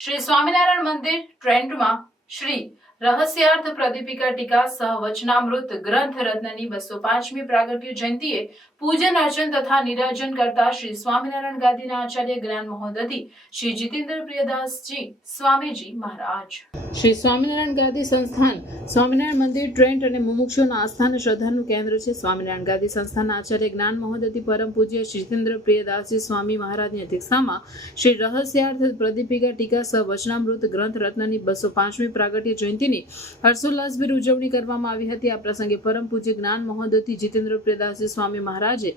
શ્રી સ્વામિનારાયણ મંદિર ટ્રેન્ડમાં શ્રી રહસ્યાર્થ પ્રદીપિકા ટીકા સહ વચનામૃત ગ્રંથ રત્નની બસો પાંચમી પ્રાગટ્ય જયંતિએ પૂજન અર્ચન તથા નિરાજન કરતા શ્રી સ્વામિનારાયણ ગાદીના આચાર્ય જ્ઞાન મહોદધિ શ્રી જીતેન્દ્ર પ્રિયદાસજી સ્વામીજી મહારાજ. શ્રી સ્વામિનારાયણ ગાદી સંસ્થાન સ્વામિનારાયણ મંદિર, ટ્રેન્ટ અને મુમુક્ષુના આસ્થા અને શ્રદ્ધાનું કેન્દ્ર છે. સ્વામિનારાયણ ગાદી સંસ્થાના આચાર્ય જ્ઞાન મહોદધિ પરમ પૂજ્ય શ્રી જીતેન્દ્ર પ્રિયદાસજી સ્વામી મહારાજની અધ્યક્ષતામાં શ્રી રહસ્યાર્થ પ્રદીપિકા ટીકા સહ વચનામૃત ગ્રંથ રત્નની બસો પાંચમી પ્રાગટ્ય જયંતિની હર્ષોલ્લાસભેર ઉજવણી કરવામાં આવી હતી. આ પ્રસંગે પરમ પૂજ્ય જ્ઞાન મહોદધિ જીતેન્દ્ર પ્રિયદાસજી સ્વામી મહારાજે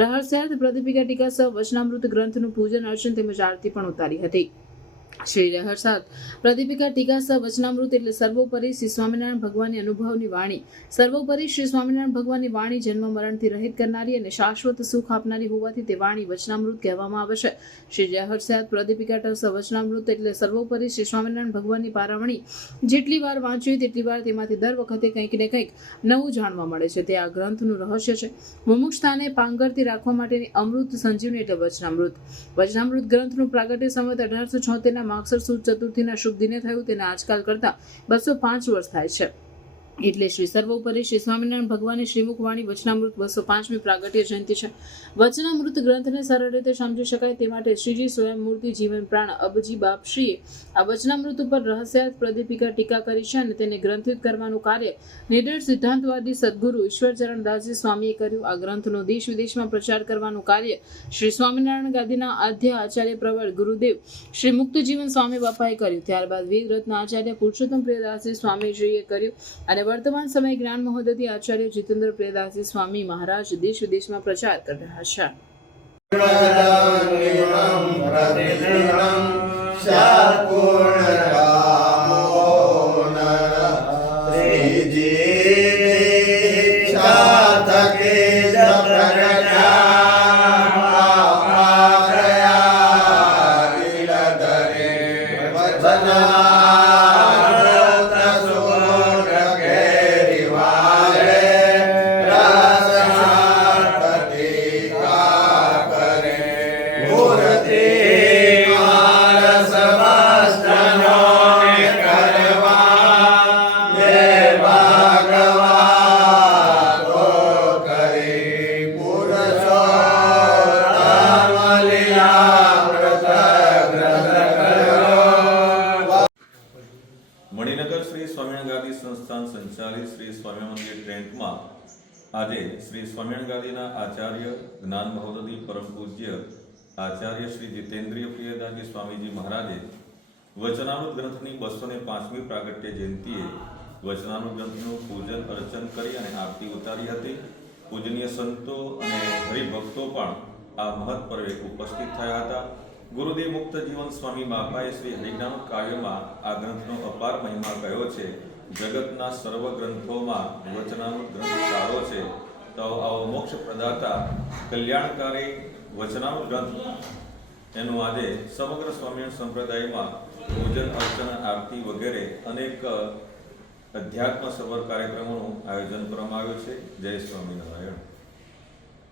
રહસ્યાર્થ પ્રદીપિકા ટીકા સહ વચનામૃત ગ્રંથનું પૂજન અર્ચન તેમજ આરતી પણ ઉતારી હતી. શ્રી રહસાદ પ્રદીપિકા ટીકા વચનામૃત એટલે સર્વોપરી શ્રી સ્વામિનારાયણ ભગવાનની અનુભવની વાણી. સર્વોપરી શ્રી સ્વામિનારાયણ ભગવાનની વાણી જન્મ મરણથી રહિત કરનારી અને શાશ્વત સુખ આપનારી હોવાથી તે વાણી વચનામૃત કહેવામાં આવે છે. શ્રી રહસ્યાદ પ્રદીપિકા ટસ વચનામૃત એટલે સર્વોપરી શ્રી સ્વામિનારાયણ ભગવાનની પારાવણી. જેટલી વાર વાંચવી તેટલી વાર તેમાંથી દર વખતે કંઈક ને કંઈક નવું જાણવા મળે છે. તે આ ગ્રંથનું રહસ્ય છે. મુમુક્ષતાને પાંગરતી રાખવા માટેની અમૃત સંજીવની એટલે વચનામૃત. વચનામૃત ગ્રંથનું પ્રાગટ્ય સંવત અઢારસો છોતેરના માગસર સુદ ચતુર્થીના શુભ દિને થયું તેને આજકાલ કરતા બસો પાંચ વર્ષ થાય છે. એટલે શ્રી સર્વોપરી શ્રી સ્વામિનારાયણ ભગવાનની શ્રીમુખ વચનામૃત બસો પાંચમી પ્રાગટ્ય જયંતિ છે. વચનામૃત ગ્રંથને સરળ રીતે સમજી શકાય તે માટે શ્રીજી સ્વયં મૂર્તિ જીવન પ્રાણ અબજી બાપશ્રીએ આ વચનામૃત ઉપર રહસ્યાર્થ પ્રદીપિકા ટીકા કરી છે અને તેને ગ્રંથિત કરવાનું કાર્ય નિડર સિદ્ધાંતવાદી સદગુરુ ઈશ્વરચરણ દાસજી સ્વામીએ કર્યું. આ ગ્રંથનો દેશ વિદેશમાં પ્રચાર કરવાનું કાર્ય શ્રી સ્વામિનારાયણ ગાદીના આદ્ય આચાર્ય પ્રવર ગુરુદેવ શ્રી મુક્ત જીવન સ્વામી બાપાએ કર્યું. ત્યારબાદ વીર રત્ન આચાર્ય પુરુષોત્તમ પ્રિયદાસજી સ્વામીજીએ કર્યું અને વર્તમાન સમયે જ્ઞાન મહોદય આચાર્ય જીતેન્દ્ર પ્રિયદાસજી સ્વામી મહારાજ દેશ વિદેશમાં પ્રચાર કરી રહ્યા છે પ્રદાનિમં સંચાલિત શ્રી સ્વામિનારાયણ મંદિર ટ્રેન્ટમાં આજે શ્રી સ્વામિનારાયણ ગાદીના આચાર્ય જ્ઞાન મહોદધિ પરમ પૂજ્ય આચાર્ય શ્રી જીતેન્દ્રિય પ્રિયદાજી સ્વામીજી મહારાજે વચનામૃત ગ્રંથની બસો ને પાંચમી પ્રાગટ્ય જયંતિએ વચનામૃત ગ્રંથનું પૂજન અર્ચન કરી અને આરતી ઉતારી હતી. પૂજનીય સંતો અને હરિભક્તો પણ આ મહત પર્વે ઉપસ્થિત થયા હતા. ગુરુદેવ મુક્ત જીવન સ્વામી બાપાએ શ્રી હરિજ્ઞાન કાવ્યમાં આ ગ્રંથનો અપાર મહિમા કહ્યો છે? જગતના સર્વ ગ્રંથોમાં વચનામૃત ગ્રંથ સારો છે, તો આવો મોક્ષ પ્રદાતા કલ્યાણકારી વચનામૃત ગ્રંથ. એનું આજે સમગ્ર સ્વામિનારાયણ સંપ્રદાયમાં પૂજન, અર્ચન, આરતી વગેરે અનેક અધ્યાત્મ સભર કાર્યક્રમોનું આયોજન કરવામાં આવ્યું છે. જય સ્વામિનારાયણ.